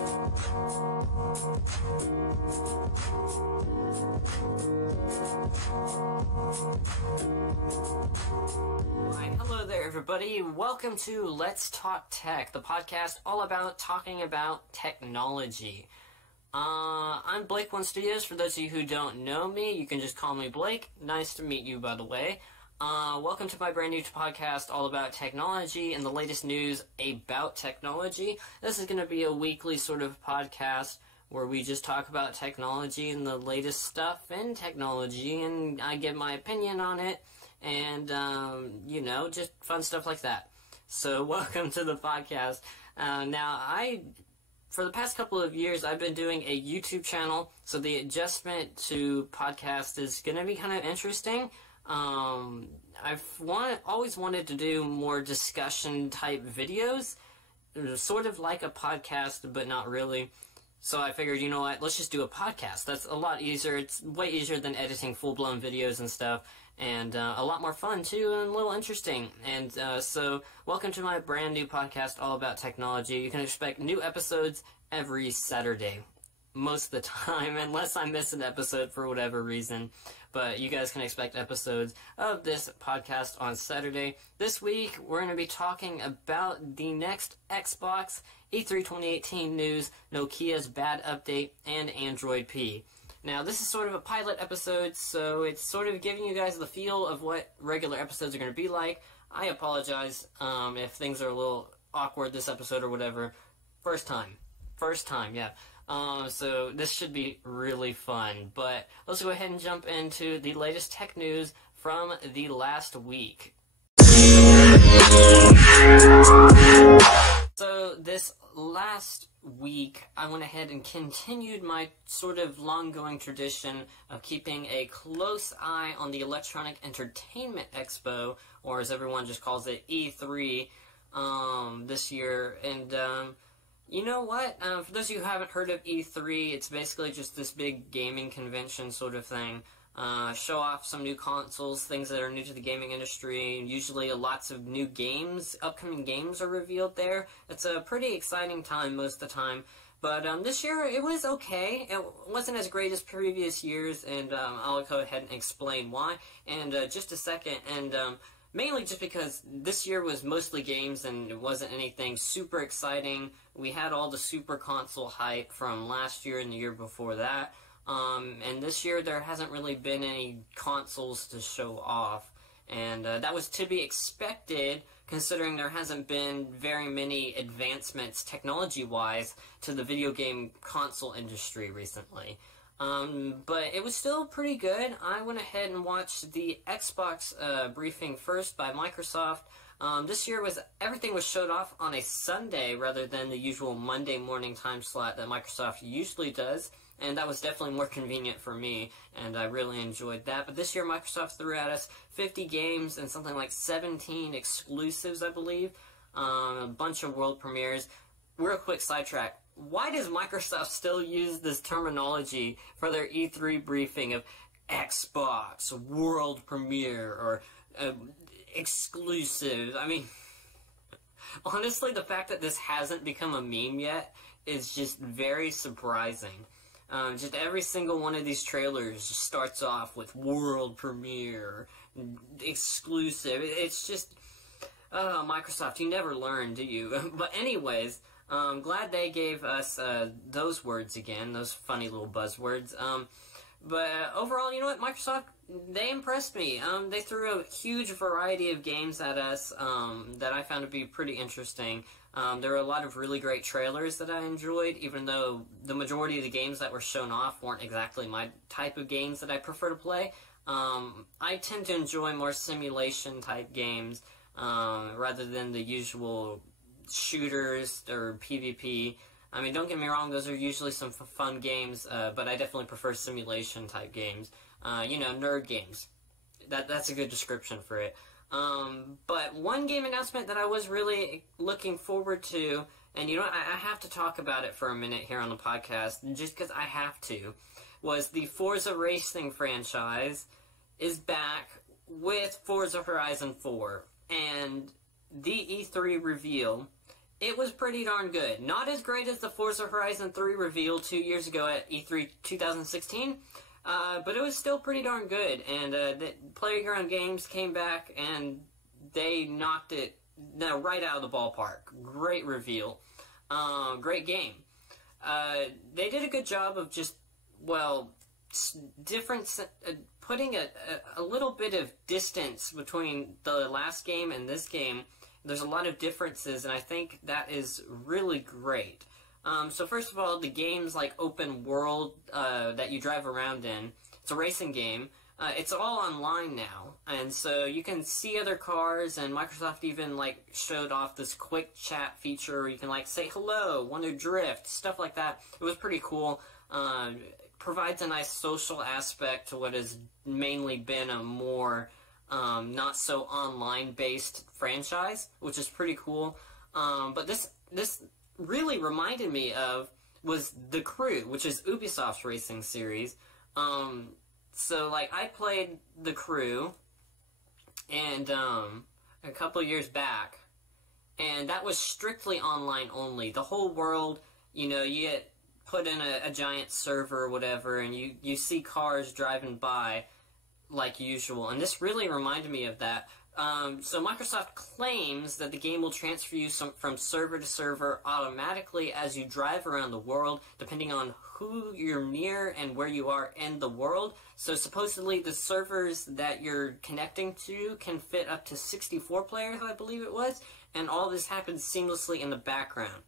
Hello there, everybody. Welcome to Let's Talk Tech, the podcast all about talking about technology. I'm Blake One Studios. For those of you who don't know me, you can just call me Blake. Nice to meet you, by the way. Welcome to my brand new podcast all about technology and the latest news about technology. This is going to be a weekly sort of podcast where we just talk about technology and the latest stuff in technology, and I give my opinion on it, and, just fun stuff like that. So, welcome to the podcast. For the past couple of years, I've been doing a YouTube channel, so the adjustment to podcast is going to be kind of interesting. I've always wanted to do more discussion-type videos, sort of like a podcast, but not really. So I figured, you know what, let's just do a podcast. That's a lot easier. It's way easier than editing full-blown videos and stuff, and a lot more fun, too, and a little interesting. And so welcome to my brand new podcast all about technology. You can expect new episodes every Saturday, most of the time, unless I miss an episode for whatever reason. But you guys can expect episodes of this podcast on Saturday. This week, we're going to be talking about the next Xbox, E3 2018 news, Nokia's bad update, and Android P. Now, this is sort of a pilot episode, so it's sort of giving you guys the feel of what regular episodes are going to be like. I apologize if things are a little awkward this episode or whatever. First time, yeah. So this should be really fun, but let's go ahead and jump into the latest tech news from the last week. So this last week, I went ahead and continued my sort of long-going tradition of keeping a close eye on the Electronic Entertainment Expo, or as everyone just calls it, E3, this year, and, you know what? For those of you who haven't heard of E3, it's basically just this big gaming convention sort of thing. Show off some new consoles, things that are new to the gaming industry. Usually lots of new games, upcoming games are revealed there. It's a pretty exciting time most of the time. But this year, it was okay. It wasn't as great as previous years, and I'll go ahead and explain why in just a second. And mainly just because this year was mostly games and it wasn't anything super exciting. We had all the super console hype from last year and the year before that. And this year there hasn't really been any consoles to show off. And that was to be expected, considering there hasn't been very many advancements technology-wise to the video game console industry recently. But it was still pretty good. I went ahead and watched the Xbox briefing first by Microsoft. This year everything was showed off on a Sunday rather than the usual Monday morning time slot that Microsoft usually does, and that was definitely more convenient for me, and I really enjoyed that. But this year Microsoft threw at us 50 games and something like 17 exclusives, I believe, a bunch of world premieres. Real quick sidetrack. Why does Microsoft still use this terminology for their E3 briefing of Xbox, world premiere, or exclusive? I mean, honestly, the fact that this hasn't become a meme yet is just very surprising. Just every single one of these trailers just starts off with world premiere, exclusive. It's just, Microsoft, you never learn, do you? But anyways, I'm glad they gave us those words again, those funny little buzzwords. But overall, you know what, Microsoft, they impressed me. They threw a huge variety of games at us that I found to be pretty interesting. There were a lot of really great trailers that I enjoyed, even though the majority of the games that were shown off weren't exactly my type of games that I prefer to play. I tend to enjoy more simulation-type games rather than the usual shooters or PvP. I mean, don't get me wrong, those are usually some fun games, but I definitely prefer simulation-type games. Nerd games. That's a good description for it. But one game announcement that I was really looking forward to, and you know what, I have to talk about it for a minute here on the podcast, just because I have to, was the Forza Racing franchise is back with Forza Horizon 4, and the E3 reveal it was pretty darn good. Not as great as the Forza Horizon 3 reveal 2 years ago at E3 2016, but it was still pretty darn good. And the Playground Games came back and they knocked it right out of the ballpark. Great reveal. Great game. They did a good job of just, well, putting a little bit of distance between the last game and this game. There's a lot of differences, and I think that is really great. So first of all, the game's like open world that you drive around in. It's a racing game. It's all online now, and so you can see other cars, and Microsoft even like showed off this quick chat feature where you can like say hello, want to drift, stuff like that. It was pretty cool. Provides a nice social aspect to what has mainly been a more not so online-based franchise, which is pretty cool. But this really reminded me of was The Crew, which is Ubisoft's racing series. So like I played The Crew, and a couple years back, and that was strictly online only. The whole world, you know, you get put in a giant server or whatever, and you see cars driving by like usual, and this really reminded me of that. So Microsoft claims that the game will transfer you from server to server automatically as you drive around the world, depending on who you're near and where you are in the world. So supposedly the servers that you're connecting to can fit up to 64 players, I believe it was, and all this happens seamlessly in the background.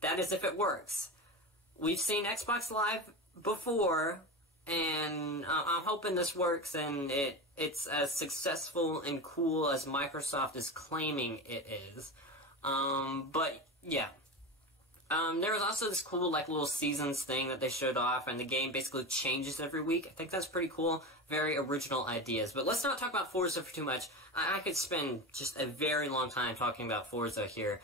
That is if it works. We've seen Xbox Live before, and I'm hoping this works and it's as successful and cool as Microsoft is claiming it is. But yeah. There was also this cool like little seasons thing that they showed off, and the game basically changes every week. I think that's pretty cool. Very original ideas. But let's not talk about Forza for too much. I could spend just a very long time talking about Forza here.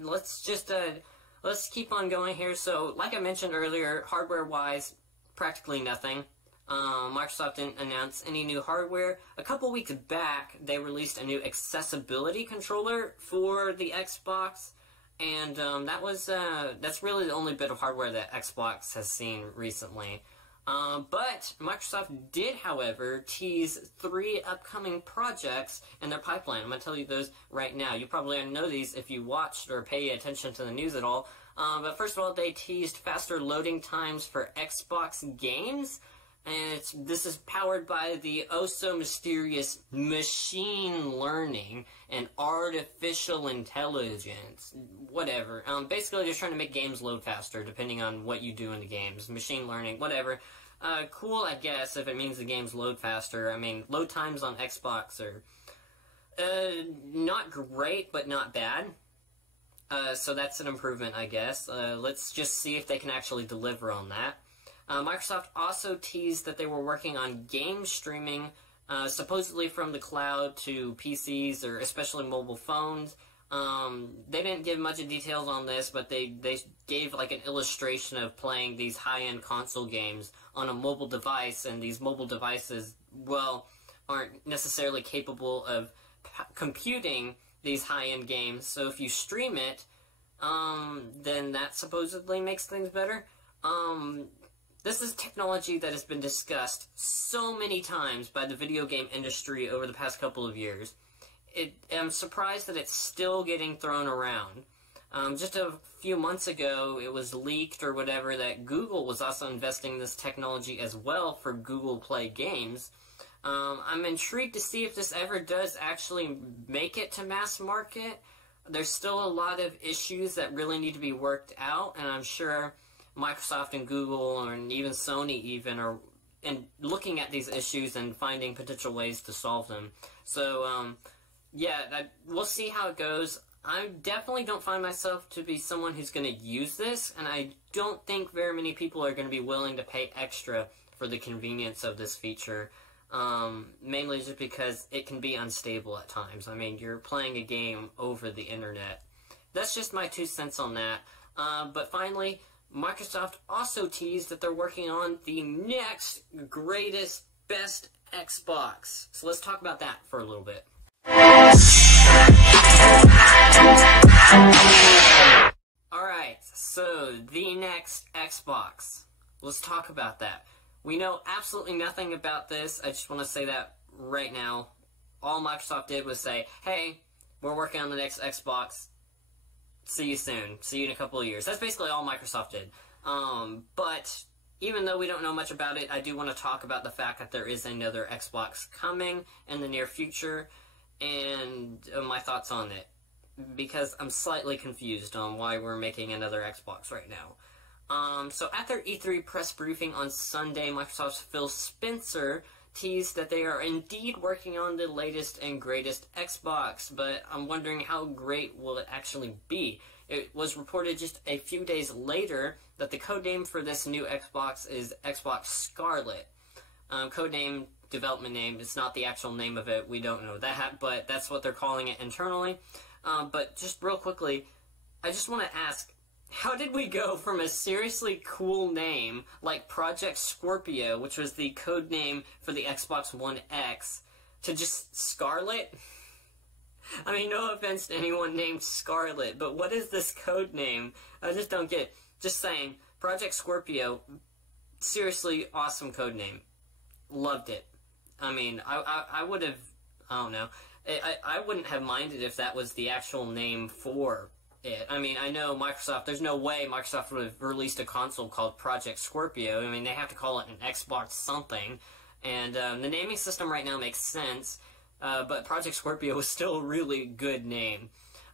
Let's keep on going here. So, like I mentioned earlier, hardware-wise, practically nothing. Microsoft didn't announce any new hardware. A couple weeks back, they released a new accessibility controller for the Xbox, and that's really the only bit of hardware that Xbox has seen recently. But Microsoft did, however, tease 3 upcoming projects in their pipeline. I'm going to tell you those right now. You probably already know these if you watched or pay attention to the news at all. But first of all, they teased faster loading times for Xbox games. And this is powered by the oh-so-mysterious machine learning and artificial intelligence. Whatever. Basically, they're trying to make games load faster, depending on what you do in the games. Machine learning, whatever. Cool, I guess, if it means the games load faster. I mean, load times on Xbox are not great, but not bad. So that's an improvement, I guess. Let's just see if they can actually deliver on that. Microsoft also teased that they were working on game streaming, supposedly from the cloud to PCs or especially mobile phones. They didn't give much of details on this, but they gave like an illustration of playing these high-end console games on a mobile device, and these mobile devices, well, aren't necessarily capable of computing these high-end games. So if you stream it, then that supposedly makes things better. This is technology that has been discussed so many times by the video game industry over the past couple of years. I'm surprised that it's still getting thrown around. Just a few months ago, it was leaked or whatever that Google was also investing in this technology as well for Google Play games. I'm intrigued to see if this ever does actually make it to mass market. There's still a lot of issues that really need to be worked out, and I'm sure Microsoft and Google, and even Sony even, are looking at these issues and finding potential ways to solve them. So, yeah, we'll see how it goes. I definitely don't find myself to be someone who's going to use this, and I don't think very many people are going to be willing to pay extra for the convenience of this feature. Mainly just because it can be unstable at times. I mean, you're playing a game over the internet. That's just my 2 cents on that. But finally, Microsoft also teased that they're working on the next greatest, best Xbox. So let's talk about that for a little bit. Alright, so the next Xbox. Let's talk about that. We know absolutely nothing about this. I just want to say that right now. All Microsoft did was say, hey, we're working on the next Xbox. See you soon. See you in a couple of years. That's basically all Microsoft did. But even though we don't know much about it, I do want to talk about the fact that there is another Xbox coming in the near future, and my thoughts on it. Because I'm slightly confused on why we're making another Xbox right now. So at their E3 press briefing on Sunday, Microsoft's Phil Spencer teased that they are indeed working on the latest and greatest Xbox, but I'm wondering how great will it actually be. It was reported just a few days later that the codename for this new Xbox is Xbox Scarlett. Codename, development name, it's not the actual name of it, we don't know that, but that's what they're calling it internally. But just real quickly, I just want to ask, how did we go from a seriously cool name like Project Scorpio, which was the code name for the Xbox One X, to just Scarlett? I mean, no offense to anyone named Scarlett, but what is this code name? I just don't get it. Just saying, Project Scorpio, seriously awesome code name. Loved it. I mean, I would have, I don't know, I wouldn't have minded if that was the actual name for it. I mean, I know Microsoft, there's no way Microsoft would have released a console called Project Scorpio. I mean, they have to call it an Xbox something. And the naming system right now makes sense, but Project Scorpio is still a really good name.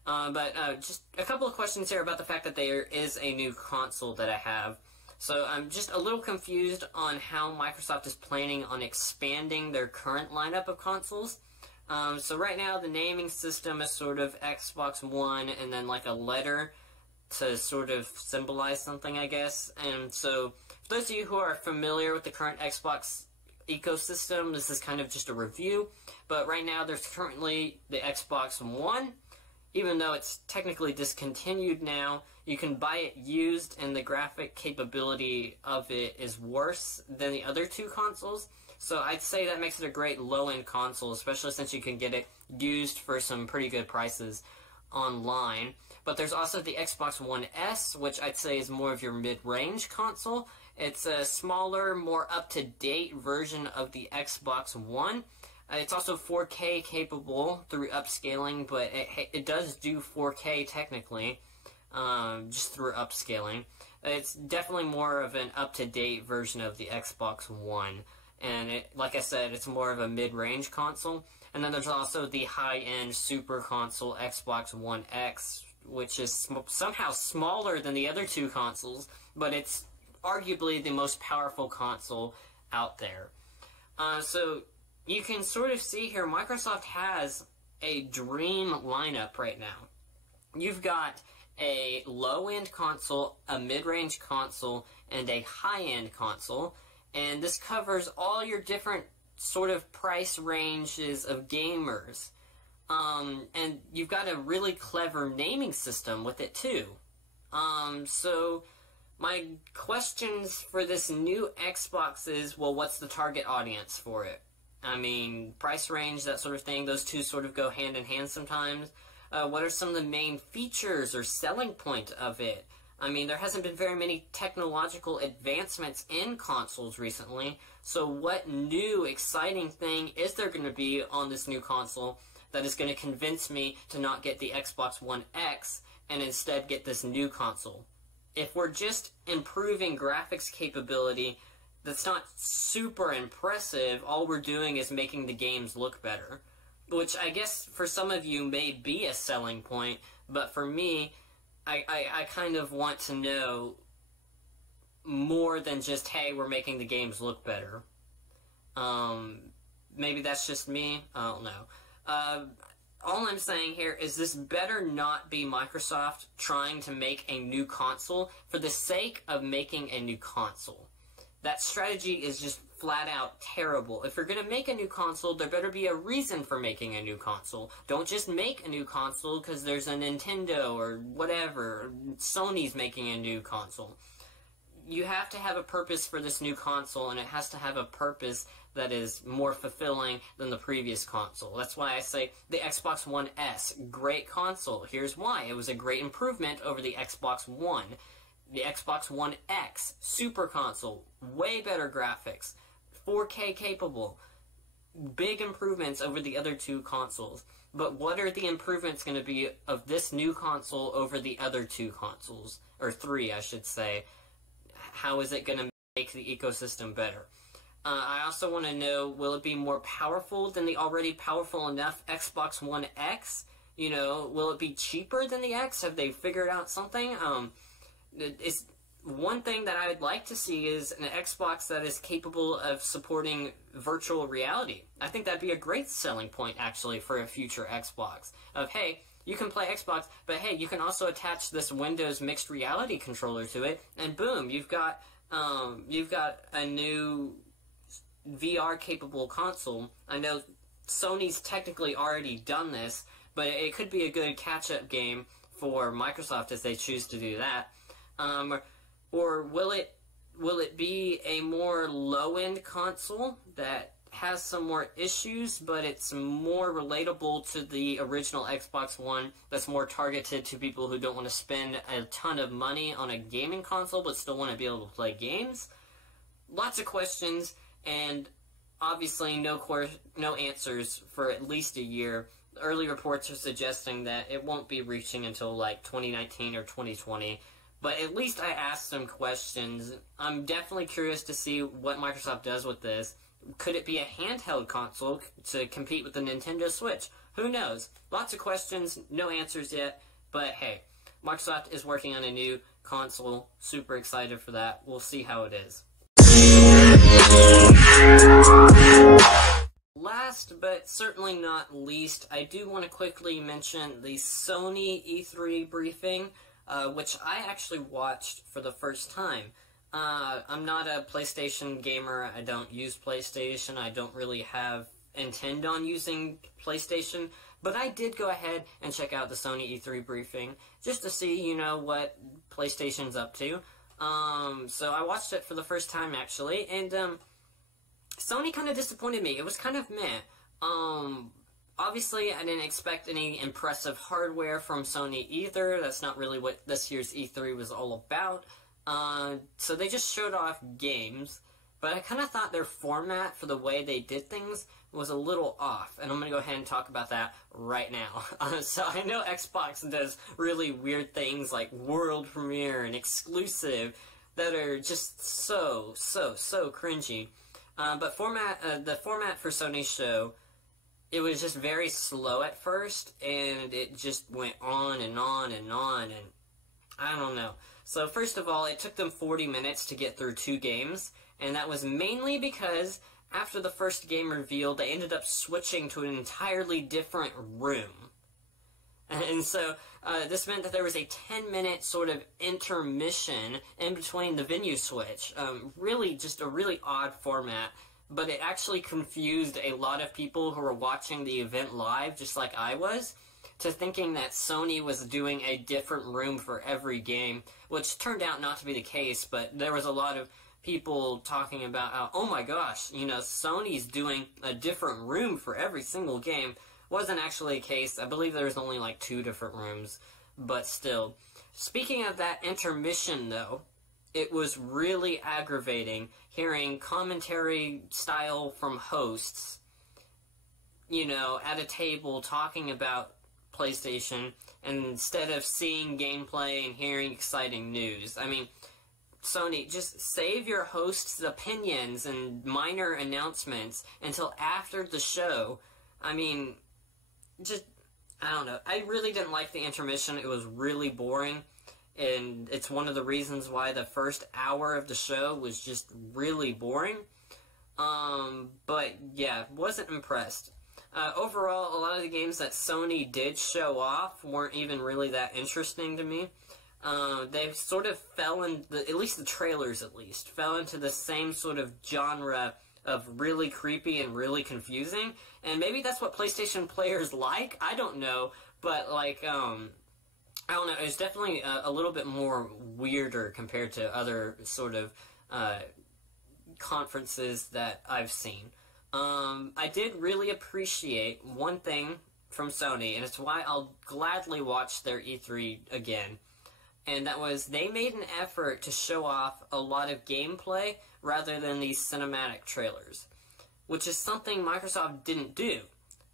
But just a couple of questions here about the fact that there is a new console that I have. So I'm just a little confused on how Microsoft is planning on expanding their current lineup of consoles. So right now the naming system is sort of Xbox One and then like a letter to sort of symbolize something, I guess. And so for those of you who are familiar with the current Xbox ecosystem, this is kind of just a review. But right now there's currently the Xbox One. Even though it's technically discontinued now, you can buy it used and the graphic capability of it is worse than the other two consoles. So I'd say that makes it a great low-end console, especially since you can get it used for some pretty good prices online. But there's also the Xbox One S, which I'd say is more of your mid-range console. It's a smaller, more up-to-date version of the Xbox One. It's also 4K capable through upscaling, but it does do 4K technically, just through upscaling. It's definitely more of an up-to-date version of the Xbox One. And like I said, it's more of a mid-range console. And then there's also the high-end super console Xbox One X, which is somehow smaller than the other two consoles, but it's arguably the most powerful console out there. So you can sort of see here, Microsoft has a dream lineup right now. You've got a low-end console, a mid-range console, and a high-end console. And this covers all your different sort of price ranges of gamers. And you've got a really clever naming system with it too. So my questions for this new Xbox is, well, what's the target audience for it? I mean, price range, that sort of thing, those two sort of go hand in hand sometimes. What are some of the main features or selling point of it? I mean, there hasn't been very many technological advancements in consoles recently, so what new, exciting thing is there going to be on this new console that is going to convince me to not get the Xbox One X and instead get this new console? If we're just improving graphics capability, that's not super impressive. All we're doing is making the games look better, which I guess for some of you may be a selling point, but for me, I kind of want to know more than just, hey, we're making the games look better. Maybe that's just me. I don't know. All I'm saying here is this better not be Microsoft trying to make a new console for the sake of making a new console. That strategy is just flat out terrible. If you're going to make a new console, there better be a reason for making a new console. Don't just make a new console because there's a Nintendo or whatever, Sony's making a new console. you have to have a purpose for this new console, and it has to have a purpose that is more fulfilling than the previous console. That's why I say the Xbox One S, great console. Here's why. It was a great improvement over the Xbox One. The Xbox One X, super console, way better graphics, 4K capable, big improvements over the other two consoles. But what are the improvements going to be of this new console over the other two consoles? Or three, I should say. How is it going to make the ecosystem better? I also want to know, will it be more powerful than the already powerful enough Xbox One X? You know, will it be cheaper than the X? Have they figured out something? It's one thing that I would like to see is an Xbox that is capable of supporting virtual reality. I think that'd be a great selling point, actually, for a future Xbox. Of, hey, you can play Xbox, but hey, you can also attach this Windows mixed reality controller to it, and boom, you've got a new VR-capable console. I know Sony's technically already done this, but it could be a good catch-up game for Microsoft if they choose to do that. Or will it be a more low-end console that has some more issues, but it's more relatable to the original Xbox One, that's more targeted to people who don't want to spend a ton of money on a gaming console but still want to be able to play games? Lots of questions, and obviously no answers for at least a year. Early reports are suggesting that it won't be reaching until like 2019 or 2020. But at least I asked some questions. I'm definitely curious to see what Microsoft does with this. Could it be a handheld console to compete with the Nintendo Switch? Who knows? Lots of questions, no answers yet. But hey, Microsoft is working on a new console. Super excited for that. We'll see how it is. Last but certainly not least, I do want to quickly mention the Sony E3 briefing, which I actually watched for the first time. I'm not a PlayStation gamer. I don't use PlayStation. I don't really intend on using PlayStation. But I did go ahead and check out the Sony E3 briefing just to see, you know, what PlayStation's up to. So I watched it for the first time, actually, and Sony kind of disappointed me. It was kind of meh. Obviously, I didn't expect any impressive hardware from Sony either. That's not really what this year's E3 was all about. So they just showed off games, but I kind of thought their format for the way they did things was a little off, and I'm going to go ahead and talk about that right now. So I know Xbox does really weird things like world premiere and exclusive that are just so cringy. But the format for Sony's show, it was just very slow at first, and it just went on and on and on, and I don't know. So first of all, it took them 40 minutes to get through 2 games, and that was mainly because after the first game revealed, they ended up switching to an entirely different room. And so this meant that there was a 10-minute sort of intermission in between the venue switch. Really just a really odd format, but it actually confused a lot of people who were watching the event live, just like I was, to thinking that Sony was doing a different room for every game, which turned out not to be the case, but there was a lot of people talking about, oh my gosh, you know, Sony's doing a different room for every single game. Wasn't actually the case. I believe there was only like 2 different rooms, but still. Speaking of that intermission, though, it was really aggravating hearing commentary style from hosts, you know, at a table talking about PlayStation, and instead of seeing gameplay and hearing exciting news. I mean, Sony, just save your hosts' opinions and minor announcements until after the show. I mean, just, I don't know. I really didn't like the intermission. It was really boring, and it's one of the reasons why the first hour of the show was just really boring. But yeah, wasn't impressed. Overall, a lot of the games that Sony did show off weren't even really that interesting to me. They sort of fell in, at least the trailers fell into the same sort of genre of really creepy and really confusing. And maybe that's what PlayStation players like, I don't know. But, like, I don't know, it was definitely a little bit more weirder compared to other sort of conferences that I've seen. I did really appreciate one thing from Sony, and it's why I'll gladly watch their E3 again. And that was, they made an effort to show off a lot of gameplay rather than these cinematic trailers, which is something Microsoft didn't do.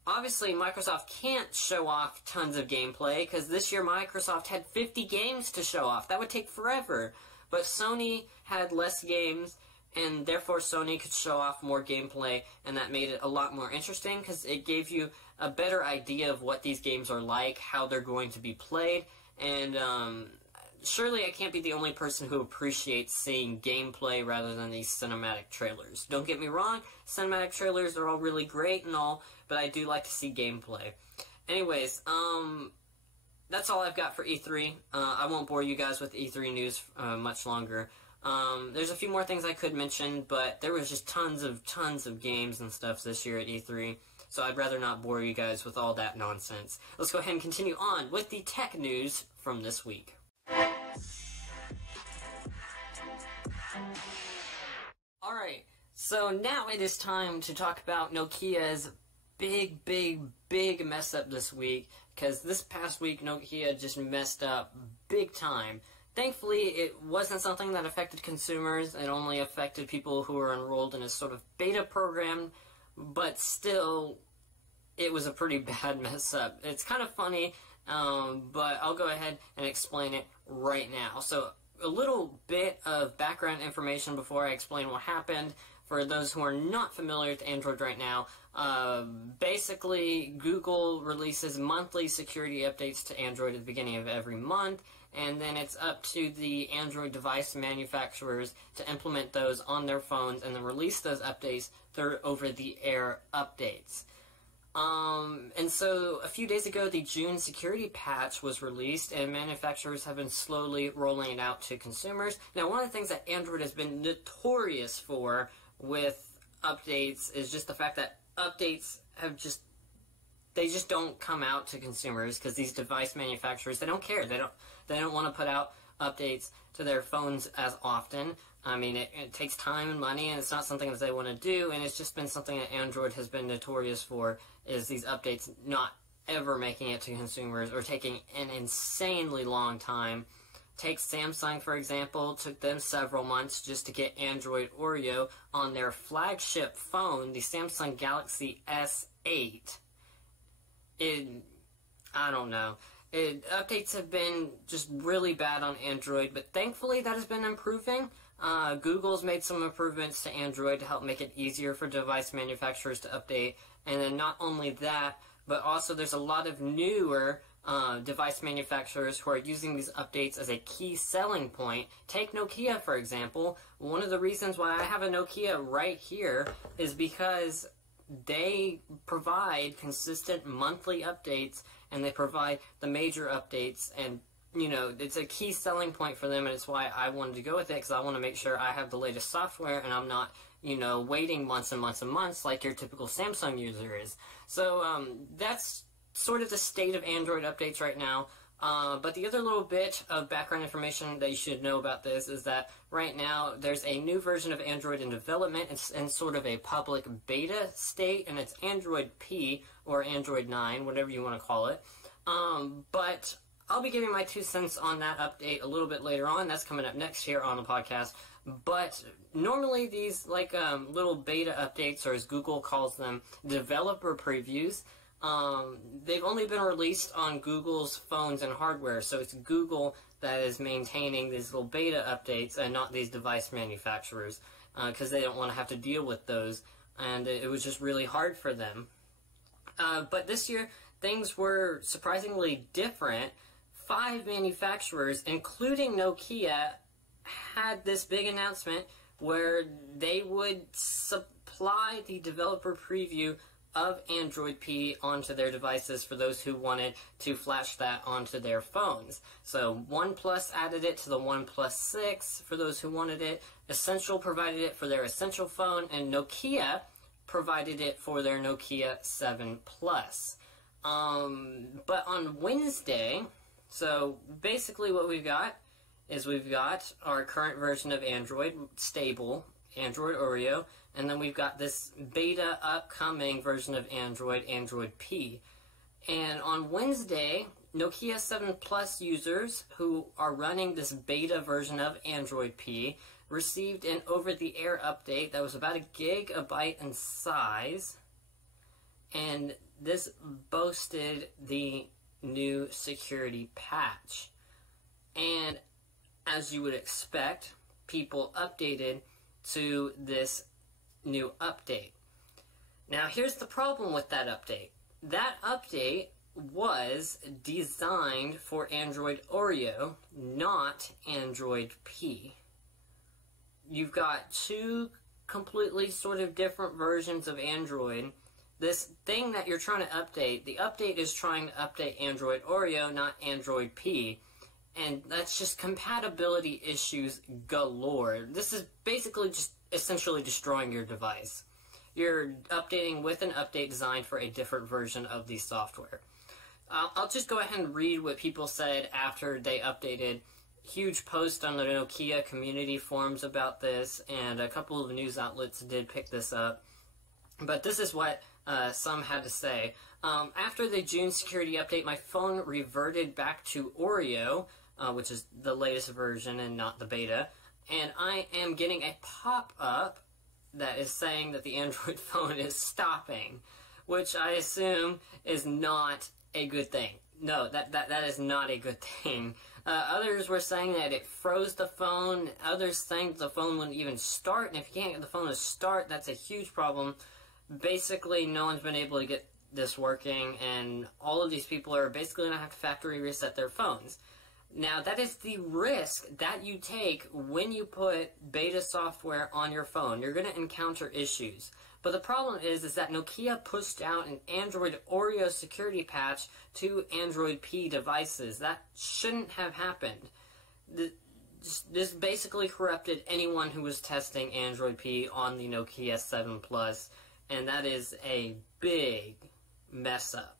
Obviously, Microsoft can't show off tons of gameplay, because this year Microsoft had 50 games to show off. That would take forever. But Sony had less games, and therefore Sony could show off more gameplay, and that made it a lot more interesting, because it gave you a better idea of what these games are like, how they're going to be played, and surely I can't be the only person who appreciates seeing gameplay rather than these cinematic trailers. Don't get me wrong, cinematic trailers are all really great and all, but I do like to see gameplay. Anyways, that's all I've got for E3. I won't bore you guys with E3 news much longer. There's a few more things I could mention, but there was just tons of games and stuff this year at E3, so I'd rather not bore you guys with all that nonsense. Let's go ahead and continue on with the tech news from this week. Alright, so now it is time to talk about Nokia's big mess up this week, because this past week Nokia just messed up big time. Thankfully, it wasn't something that affected consumers. It only affected people who were enrolled in a sort of beta program, but still, it was a pretty bad mess up. It's kind of funny, but I'll go ahead and explain it right now. So, a little bit of background information before I explain what happened. For those who are not familiar with Android right now, basically Google releases monthly security updates to Android at the beginning of every month, and then it's up to the Android device manufacturers to implement those on their phones and then release those updates through over-the-air updates. And so a few days ago, the June security patch was released, and manufacturers have been slowly rolling it out to consumers. Now, one of the things that Android has been notorious for with updates is just the fact that updates have they just don't come out to consumers, because these device manufacturers, they don't care. They don't want to put out updates to their phones as often. I mean, it takes time and money, and it's not something that they want to do, and it's just been something that Android has been notorious for, is these updates not ever making it to consumers, or taking an insanely long time. Take Samsung, for example. It took them several months just to get Android Oreo on their flagship phone, the Samsung Galaxy S8. I don't know. Updates have been just really bad on Android, but thankfully that has been improving. Google's made some improvements to Android to help make it easier for device manufacturers to update. And then not only that, but also there's a lot of newer device manufacturers who are using these updates as a key selling point. Take Nokia, for example. One of the reasons why I have a Nokia right here is because they provide consistent monthly updates, and they provide the major updates, and you know, it's a key selling point for them, and it's why I wanted to go with it, because I want to make sure I have the latest software, and I'm not, you know, waiting months and months and months like your typical Samsung user is. So, that's sort of the state of Android updates right now. But the other little bit of background information that you should know about this is that right now there's a new version of Android in development. It's in sort of a public beta state, and it's Android P, or Android 9, whatever you want to call it. But I'll be giving my 2 cents on that update a little bit later on. That's coming up next here on the podcast. But normally these little beta updates, or as Google calls them, developer previews, they've only been released on Google's phones and hardware, so it's Google that is maintaining these little beta updates and not these device manufacturers, because they don't want to have to deal with those, and it was just really hard for them. But this year, things were surprisingly different. 5 manufacturers, including Nokia, had this big announcement where they would supply the developer preview of Android P onto their devices for those who wanted to flash that onto their phones. So OnePlus added it to the OnePlus 6 for those who wanted it. Essential provided it for their Essential phone, and Nokia provided it for their Nokia 7 Plus. But on Wednesday, so basically what we've got is we've got our current version of Android, stable, Android Oreo, and then we've got this beta upcoming version of Android, Android P. And on Wednesday, Nokia 7 Plus users who are running this beta version of Android P received an over-the-air update that was about a gigabyte in size, and this boasted the new security patch. And as you would expect, people updated to this new update. Now here's the problem with that update. That update was designed for Android Oreo, not Android P. You've got two completely sort of different versions of Android. This thing that you're trying to update, the update is trying to update Android Oreo, not Android P. And that's just compatibility issues galore. This is basically just essentially destroying your device. You're updating with an update designed for a different version of the software. I'll just go ahead and read what people said after they updated. Huge post on the Nokia community forums about this, and a couple of news outlets did pick this up. But this is what some had to say. After the June security update, my phone reverted back to Oreo, which is the latest version and not the beta, and I am getting a pop-up that is saying that the Android phone is stopping, which I assume is not a good thing. No, that is not a good thing. Others were saying that it froze the phone. Others saying the phone wouldn't even start, and if you can't get the phone to start, that's a huge problem. Basically, no one's been able to get this working, and all of these people are basically going to have to factory reset their phones. Now, that is the risk that you take when you put beta software on your phone. You're going to encounter issues. But the problem is that Nokia pushed out an Android Oreo security patch to Android P devices. That shouldn't have happened. This basically corrupted anyone who was testing Android P on the Nokia 7 Plus, and that is a big mess up.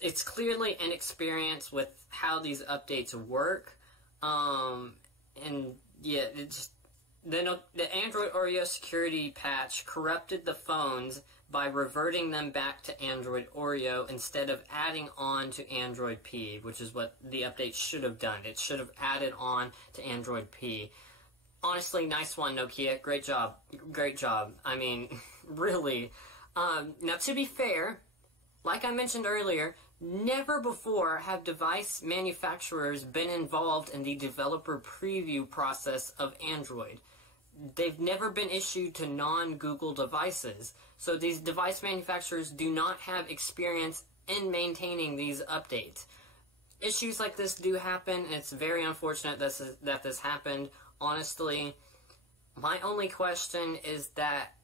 It's clearly inexperience with how these updates work, and yeah, the Android Oreo security patch corrupted the phones by reverting them back to Android Oreo instead of adding on to Android P, which is what the update should have done. It should have added on to Android P. Honestly, nice one, Nokia. Great job. Great job. I mean, really. Now, to be fair, like I mentioned earlier, never before have device manufacturers been involved in the developer preview process of Android. They've never been issued to non-Google devices, so these device manufacturers do not have experience in maintaining these updates. Issues like this do happen, and it's very unfortunate that this happened. Honestly, my only question is that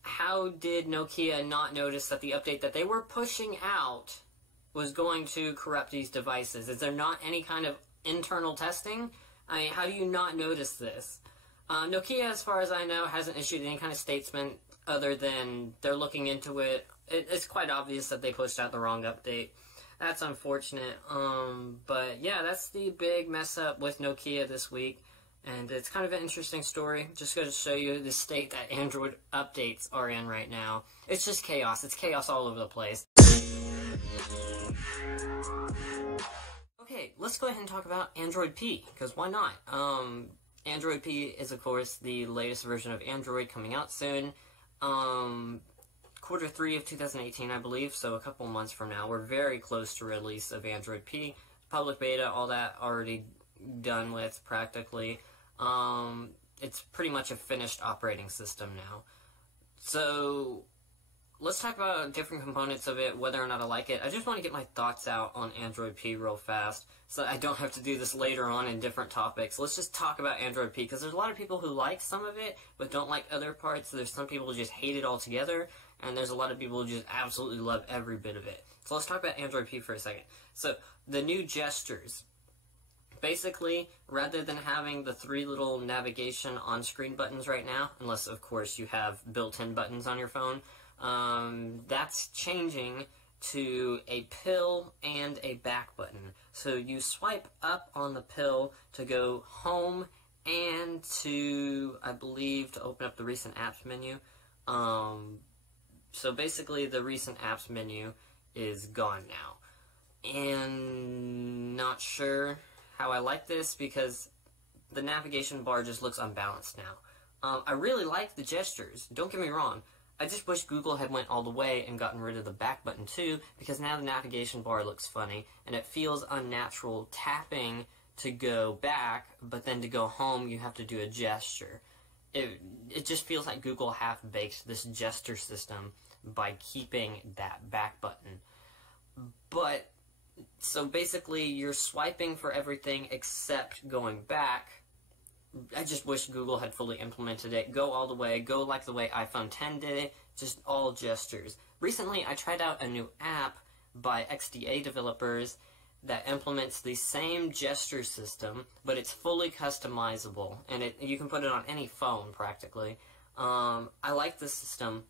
how did Nokia not notice that the update that they were pushing out was going to corrupt these devices? Is there not any kind of internal testing? I mean, how do you not notice this? Nokia, as far as I know, hasn't issued any kind of statement other than they're looking into it. It's quite obvious that they pushed out the wrong update. That's unfortunate. But yeah, that's the big mess up with Nokia this week. And it's kind of an interesting story. Just going to show you the state that Android updates are in right now. It's just chaos. It's chaos all over the place. Okay, let's go ahead and talk about Android P, because why not? Android P is, of course, the latest version of Android coming out soon. Quarter 3 of 2018, I believe, so a couple months from now. We're very close to release of Android P. Public beta, all that already done with, practically. It's pretty much a finished operating system now. So, let's talk about different components of it, whether or not I like it. I just want to get my thoughts out on Android P real fast, so I don't have to do this later on in different topics. Let's just talk about Android P, because there's a lot of people who like some of it, but don't like other parts. There's some people who just hate it altogether, and there's a lot of people who just absolutely love every bit of it. So let's talk about Android P for a second. So, the new gestures. Basically, rather than having the 3 little navigation on-screen buttons right now, unless, of course, you have built-in buttons on your phone, that's changing to a pill and a back button. So you swipe up on the pill to go home and to, I believe, to open up the recent apps menu. So basically the recent apps menu is gone now. And not sure how I like this because the navigation bar just looks unbalanced now. I really like the gestures, don't get me wrong. I just wish Google had went all the way and gotten rid of the back button too, because now the navigation bar looks funny, and it feels unnatural tapping to go back, but then to go home you have to do a gesture. It just feels like Google half-baked this gesture system by keeping that back button. But, so basically you're swiping for everything except going back. I just wish Google had fully implemented it. Go all the way. Go like the way iPhone 10 did it. Just all gestures. Recently, I tried out a new app by XDA developers that implements the same gesture system, but it's fully customizable, and you can put it on any phone, practically. I like this system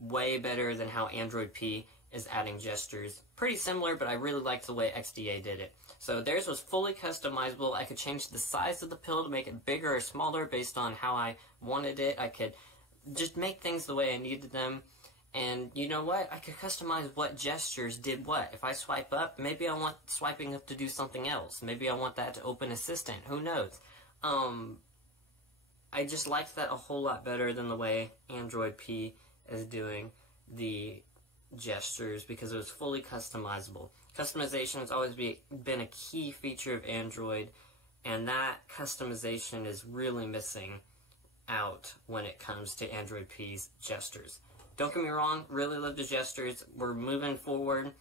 way better than how Android P is adding gestures. Pretty similar, but I really liked the way XDA did it. So theirs was fully customizable. I could change the size of the pill to make it bigger or smaller based on how I wanted it. I could just make things the way I needed them. And you know what? I could customize what gestures did what. If I swipe up, maybe I want swiping up to do something else. Maybe I want that to open Assistant. Who knows? I just liked that a whole lot better than the way Android P is doing the gestures because it was fully customizable. Customization has always been a key feature of Android, and that customization is really missing out when it comes to Android P's gestures. Don't get me wrong, really love the gestures. We're moving forward.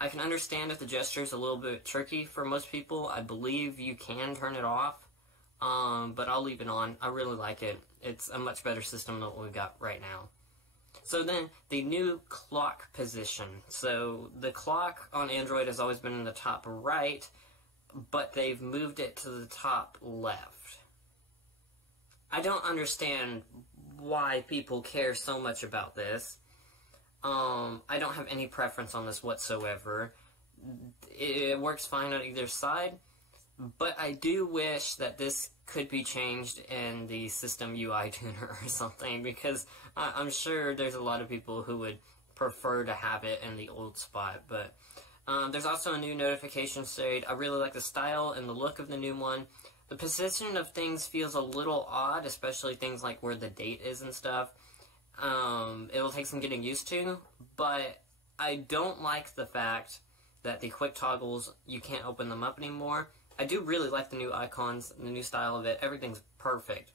I can understand if the gesture is a little bit tricky for most people. I believe you can turn it off, but I'll leave it on. I really like it. It's a much better system than what we've got right now. So then, the new clock position. So, the clock on Android has always been in the top right, but they've moved it to the top left. I don't understand why people care so much about this. I don't have any preference on this whatsoever. It works fine on either side, but I do wish that this could be changed in the system UI tuner or something, because I'm sure there's a lot of people who would prefer to have it in the old spot. But there's also a new notification shade. I really like the style and the look of the new one. The position of things feels a little odd, especially things like where the date is and stuff. It'll take some getting used to, but I don't like the fact that the quick toggles, you can't open them up anymore. I do really like the new icons, the new style of it. Everything's perfect.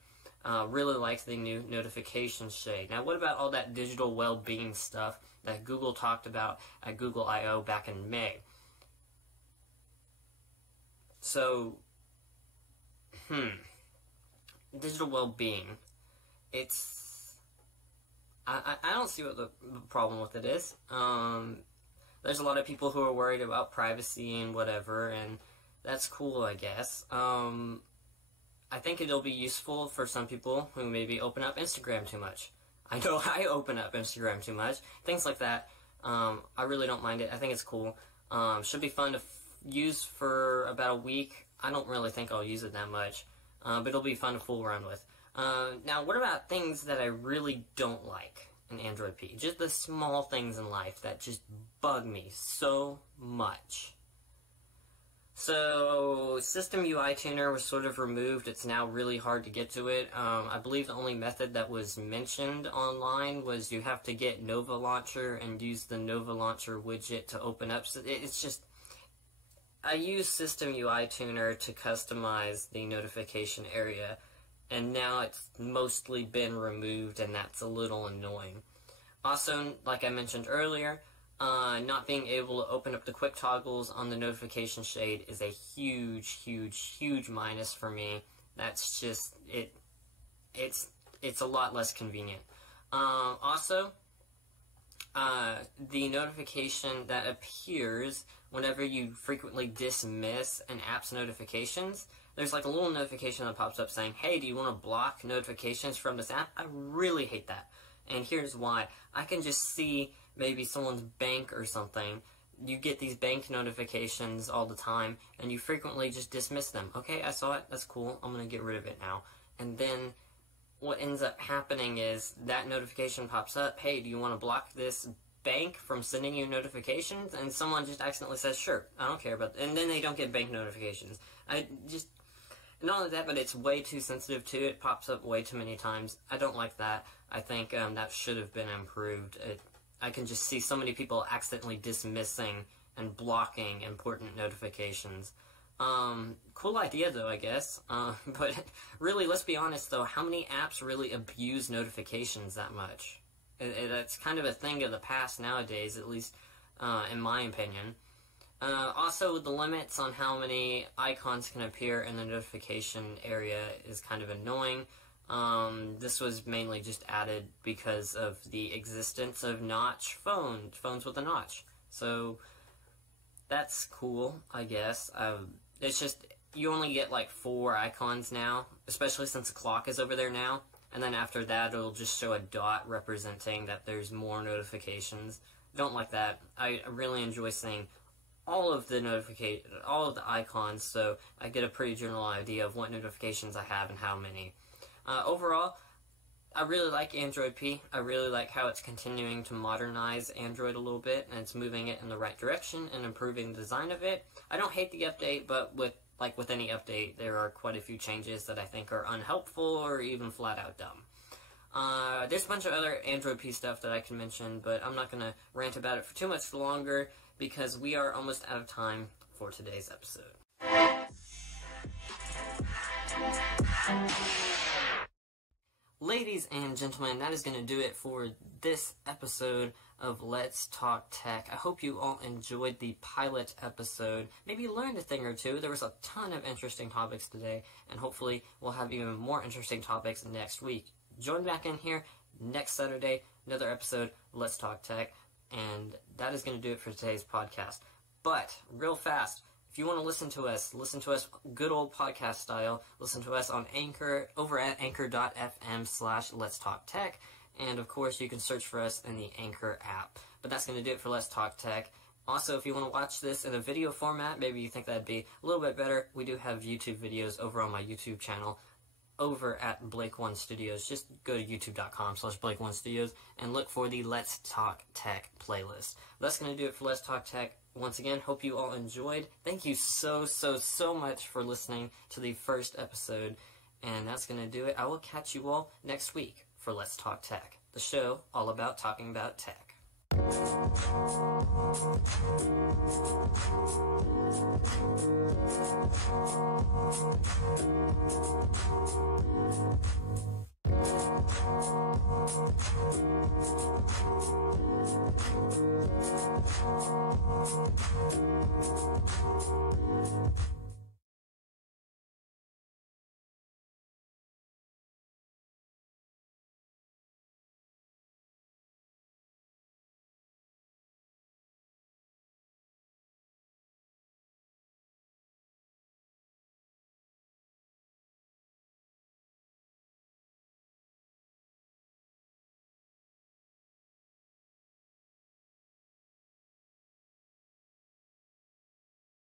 Really like the new notification shade. Now, what about all that digital well-being stuff that Google talked about at Google I/O back in May? So, digital well-being. I don't see what the problem with it is. There's a lot of people who are worried about privacy and whatever, and that's cool, I guess. I think it'll be useful for some people who maybe open up Instagram too much. I know I open up Instagram too much. Things like that. I really don't mind it. I think it's cool. Should be fun to use for about a week. I don't really think I'll use it that much. But it'll be fun to fool around with. Now, what about things that I really don't like in Android P? Just the small things in life that just bug me so much. So, System UI Tuner was sort of removed. It's now really hard to get to it. I believe the only method that was mentioned online was you have to get Nova Launcher and use the Nova Launcher widget to open up. So it's just, I use System UI Tuner to customize the notification area, and now it's mostly been removed, and that's a little annoying. Also, like I mentioned earlier, not being able to open up the quick toggles on the notification shade is a huge, huge, huge minus for me. That's just, it's a lot less convenient. Also, the notification that appears whenever you frequently dismiss an app's notifications, there's like a little notification that pops up saying, hey, do you want to block notifications from this app? I really hate that. And here's why. I can just see maybe someone's bank or something, you get these bank notifications all the time, and you frequently just dismiss them. Okay, I saw it, that's cool, I'm going to get rid of it now. And then what ends up happening is that notification pops up, hey, do you want to block this bank from sending you notifications? And someone just accidentally says, sure, I don't care about that. And then they don't get bank notifications. Not only that, but it's way too sensitive too. It pops up way too many times. I don't like that. I think that should have been improved. I can just see so many people accidentally dismissing and blocking important notifications. Cool idea though, I guess. But really, let's be honest though, how many apps really abuse notifications that much? That's kind of a thing of the past nowadays, at least in my opinion. Also, the limits on how many icons can appear in the notification area is kind of annoying. This was mainly just added because of the existence of notch phones with a notch. So, that's cool, I guess. It's just, you only get like 4 icons now, especially since the clock is over there now. And then after that, it'll just show a dot representing that there's more notifications. Don't like that. I really enjoy seeing all of the icons, so I get a pretty general idea of what notifications I have and how many. Overall, I really like Android P. I really like how it's continuing to modernize Android a little bit, and it's moving it in the right direction and improving the design of it. I don't hate the update, but with any update, there are quite a few changes that I think are unhelpful or even flat out dumb. There's a bunch of other Android P stuff that I can mention, but I'm not going to rant about it for too much longer, because we are almost out of time for today's episode. Ladies and gentlemen, that is going to do it for this episode of Let's Talk Tech. I hope you all enjoyed the pilot episode. Maybe you learned a thing or two. There was a ton of interesting topics today, and hopefully we'll have even more interesting topics next week. Join back in here next Saturday, another episode of Let's Talk Tech. And that is going to do it for today's podcast. But, real fast, if you want to listen to us good old podcast style, listen to us on Anchor, over at anchor.fm/Let's Talk Tech. And, of course, you can search for us in the Anchor app. But that's going to do it for Let's Talk Tech. Also, if you want to watch this in a video format, maybe you think that'd be a little bit better, we do have YouTube videos over on my YouTube channel, over at Blake One Studios. Just go to youtube.com/Blake One Studios and look for the Let's Talk Tech playlist. That's going to do it for Let's Talk Tech. Once again, hope you all enjoyed. Thank you so much for listening to the first episode. And that's going to do it. I will catch you all next week for Let's Talk Tech, the show all about talking about tech.